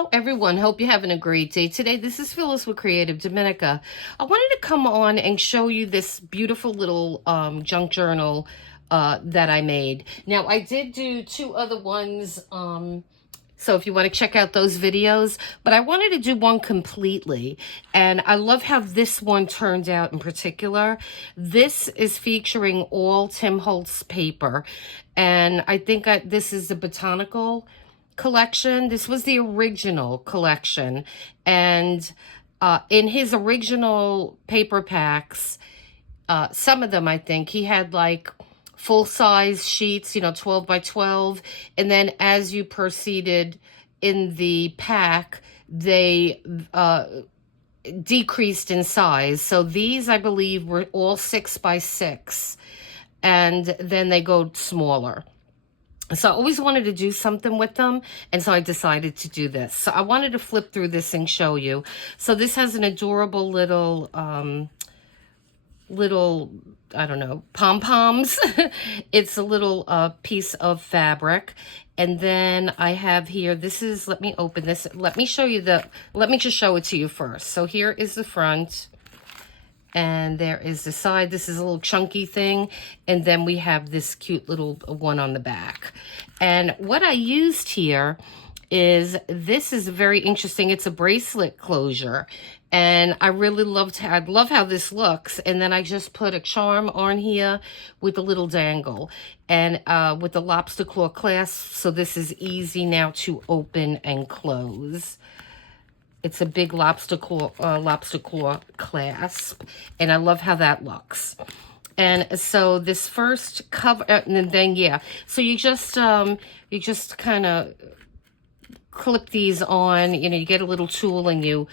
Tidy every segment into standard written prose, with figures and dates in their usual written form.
Hello everyone, hope you're having a great day today. This is Phyllis with CreativeDomenica. I wanted to come on and show you this beautiful little junk journal that I made. Now I did do two other ones, so if you want to check out those videos, but I wanted to do one completely, and I love how this one turned out in particular. This is featuring all Tim Holtz paper, and I think this is the botanical collection. This was the original collection, and in his original paper packs, some of them I think he had like full-size sheets, 12 by 12, and then as you proceeded in the pack, they decreased in size. So these, I believe, were all 6 by 6, and then they go smaller. So I always wanted to do something with them, and so I decided to do this. So I wanted to flip through this and show you. So this has an adorable little, I don't know, pom-poms. It's a little piece of fabric. And then I have here, this is, let me open this. Let me show you let me just show it to you first. So here is the front. And there is the side. This is a little chunky thing. And then we have this cute little one on the back. And what I used here is, this is very interesting. It's a bracelet closure. And I really I love how this looks. And then I just put a charm on here with a little dangle. And with the lobster claw clasp. So this is easy now to open and close. It's a big lobster claw clasp, and I love how that looks. And so this first cover, and then yeah, so you just kind of clip these on. You get a little tool and you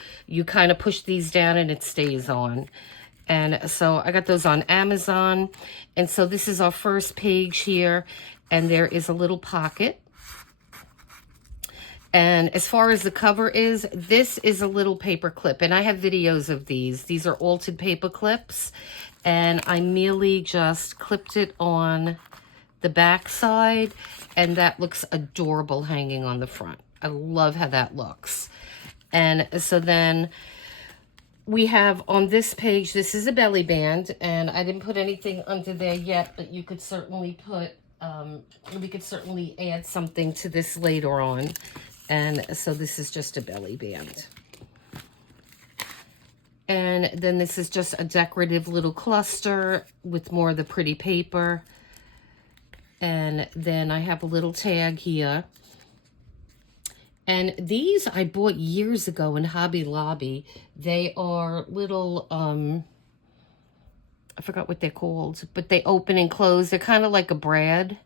kind of push these down and it stays on. And so I got those on Amazon. And so this is our first page here, and there is a little pocket. And as far as the cover is, this is a little paper clip, and I have videos of these. These are altered paper clips, and I merely just clipped it on the back side, and that looks adorable hanging on the front. I love how that looks. And so then we have on this page, this is a belly band, and I didn't put anything under there yet, but you could certainly put, we could certainly add something to this later on. And so this is just a belly band. And then this is just a decorative little cluster with more of the pretty paper. And then I have a little tag here. And these I bought years ago in Hobby Lobby. They are little, I forgot what they're called, but they open and close. They're kind of like a brad.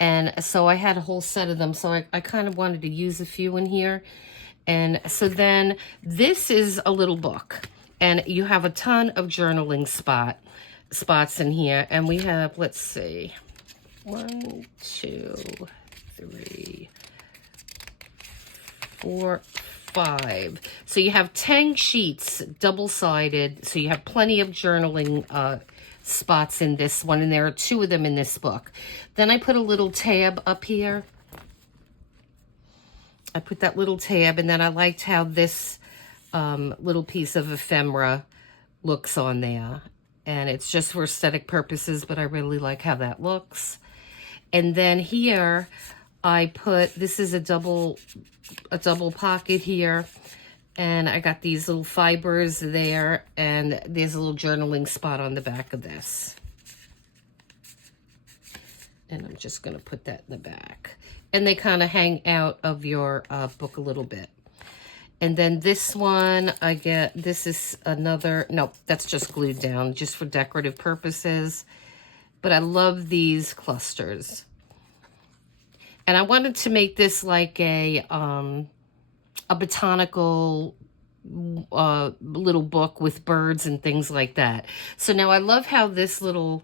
And so I had a whole set of them. So I kind of wanted to use a few in here. And so then this is a little book. And you have a ton of journaling spots in here. And we have, let's see, 1, 2, 3, 4, 5. So you have 10 sheets, double-sided. So you have plenty of journaling spots in this one, and there are 2 of them in this book. Then I put a little tab up here. I put that little tab, and then I liked how this little piece of ephemera looks on there. And it's just for aesthetic purposes, but I really like how that looks. And then here I put, this is a double pocket here. And I got these little fibers there, and there's a little journaling spot on the back of this. And I'm just going to put that in the back. And they kind of hang out of your book a little bit. And then this one, this is another, no, that's just glued down, just for decorative purposes. But I love these clusters. And I wanted to make this like a botanical little book with birds and things like that. So now I love how this little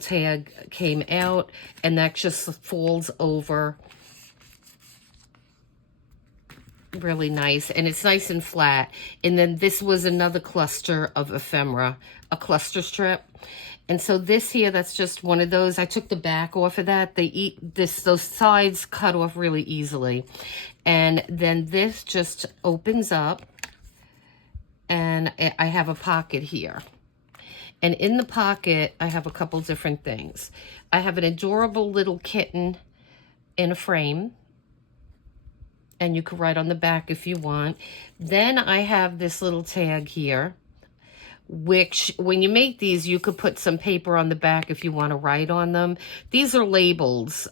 tag came out, and that just falls over really nice, and it's nice and flat. And then this was another cluster of ephemera, a cluster strip. And so this here, that's just one of those. I took the back off of that. Those sides cut off really easily. And then this just opens up, and I have a pocket here. And in the pocket, I have a couple different things. I have an adorable little kitten in a frame, and you can write on the back if you want. Then I have this little tag here, which when you make these, you could put some paper on the back if you want to write on them. These are labels,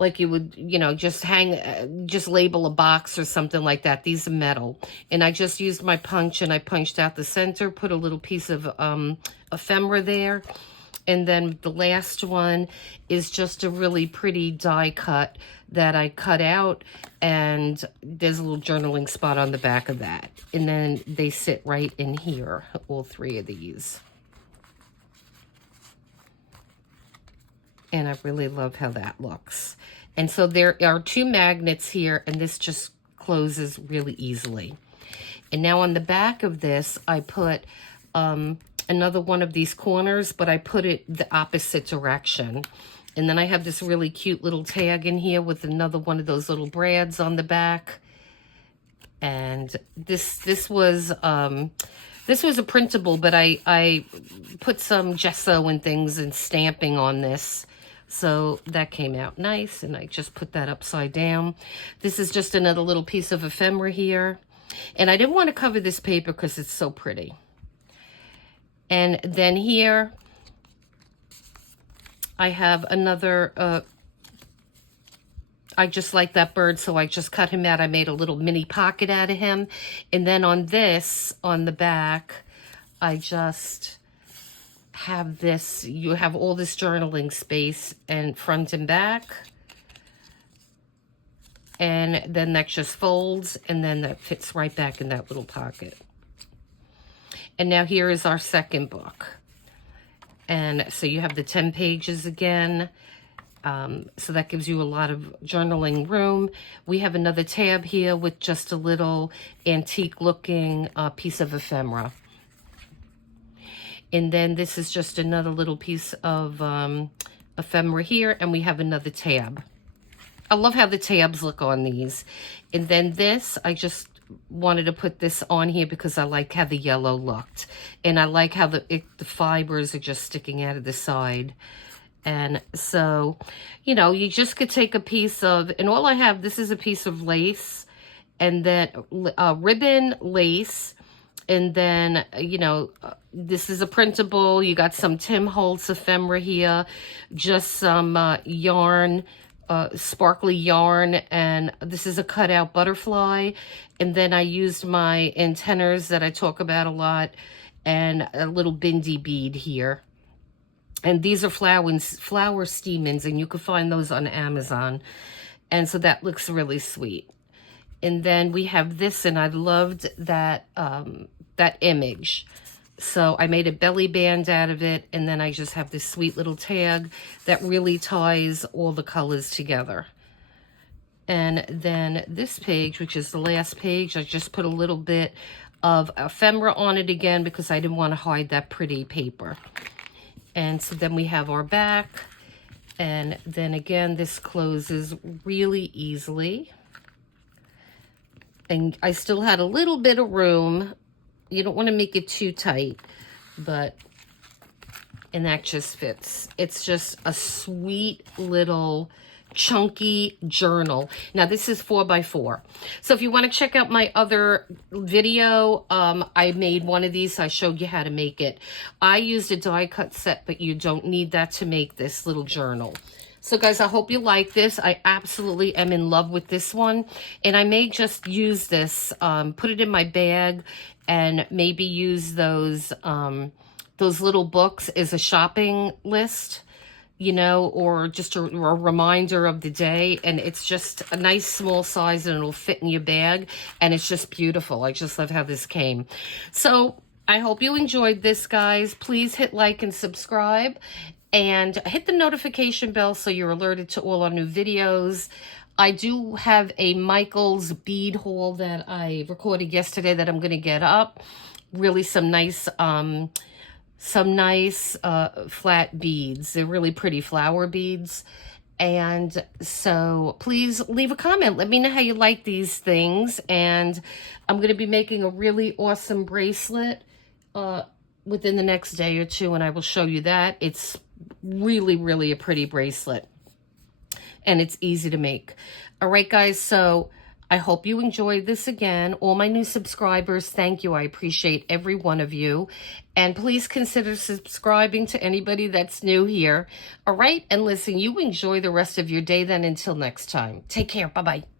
like you would, you know, just label a box or something like that. These are metal. And I just used my punch, and I punched out the center, put a little piece of ephemera there. And then the last one is just a really pretty die cut that I cut out, and there's a little journaling spot on the back of that. And then they sit right in here, all three of these. And I really love how that looks. And so there are two magnets here, and this just closes really easily. And now on the back of this, I put another one of these corners, but I put it the opposite direction. And then I have this really cute little tag in here with another one of those little brads on the back. And this was a printable, but I put some gesso and things and stamping on this. So that came out nice, and I just put that upside down. This is just another little piece of ephemera here. And I didn't want to cover this paper because it's so pretty. And then here, I have another, I just like that bird, so I just cut him out. I made a little mini pocket out of him. And then on this, on the back, I just have this, you have all this journaling space, and front and back. And then that just folds, and then that fits right back in that little pocket. And now here is our second book. And so you have the 10 pages again. So that gives you a lot of journaling room. We have another tab here with just a little antique looking piece of ephemera. And then this is just another little piece of ephemera here, and we have another tab. I love how the tabs look on these. And then this, I just wanted to put this on here because I like how the yellow looked. And I like how the fibers are just sticking out of the side. And so, you know, you just could take a piece of, and all I have, this is a piece of lace, and then ribbon, lace, and then, you know, this is a printable. You got some Tim Holtz ephemera here, just some yarn, sparkly yarn, and this is a cutout butterfly. And then I used my antennas that I talk about a lot, and a little bindi bead here. And these are flower stamens, and you can find those on Amazon. And so that looks really sweet. And then we have this, and I loved that that image. So I made a belly band out of it, and then I just have this sweet little tag that really ties all the colors together. And then this page, which is the last page, I just put a little bit of ephemera on it again because I didn't want to hide that pretty paper. And so then we have our back, and then again, this closes really easily. And I still had a little bit of room. You don't want to make it too tight, and that just fits. It's just a sweet little chunky journal. Now this is 4x4. So if you want to check out my other video, I made one of these. I showed you how to make it. I used a die cut set, but you don't need that to make this little journal. So guys, I hope you like this. I absolutely am in love with this one. And I may just use this, put it in my bag, and maybe use those little books as a shopping list, you know, or just a reminder of the day. And it's just a nice small size, and it'll fit in your bag. And it's just beautiful. I just love how this came. So I hope you enjoyed this, guys. Please hit like and subscribe, and hit the notification bell so you're alerted to all our new videos. I do have a Michael's bead haul that I recorded yesterday that I'm going to get up. Really some nice flat beads. They're really pretty flower beads. And so please leave a comment. Let me know how you like these things. And I'm going to be making a really awesome bracelet within the next day or two, and I will show you that. It's really, really a pretty bracelet. And it's easy to make. All right, guys, so I hope you enjoyed this again. All my new subscribers, thank you. I appreciate every one of you. And please consider subscribing to anybody that's new here. All right, and listen, you enjoy the rest of your day then until next time. Take care. Bye-bye.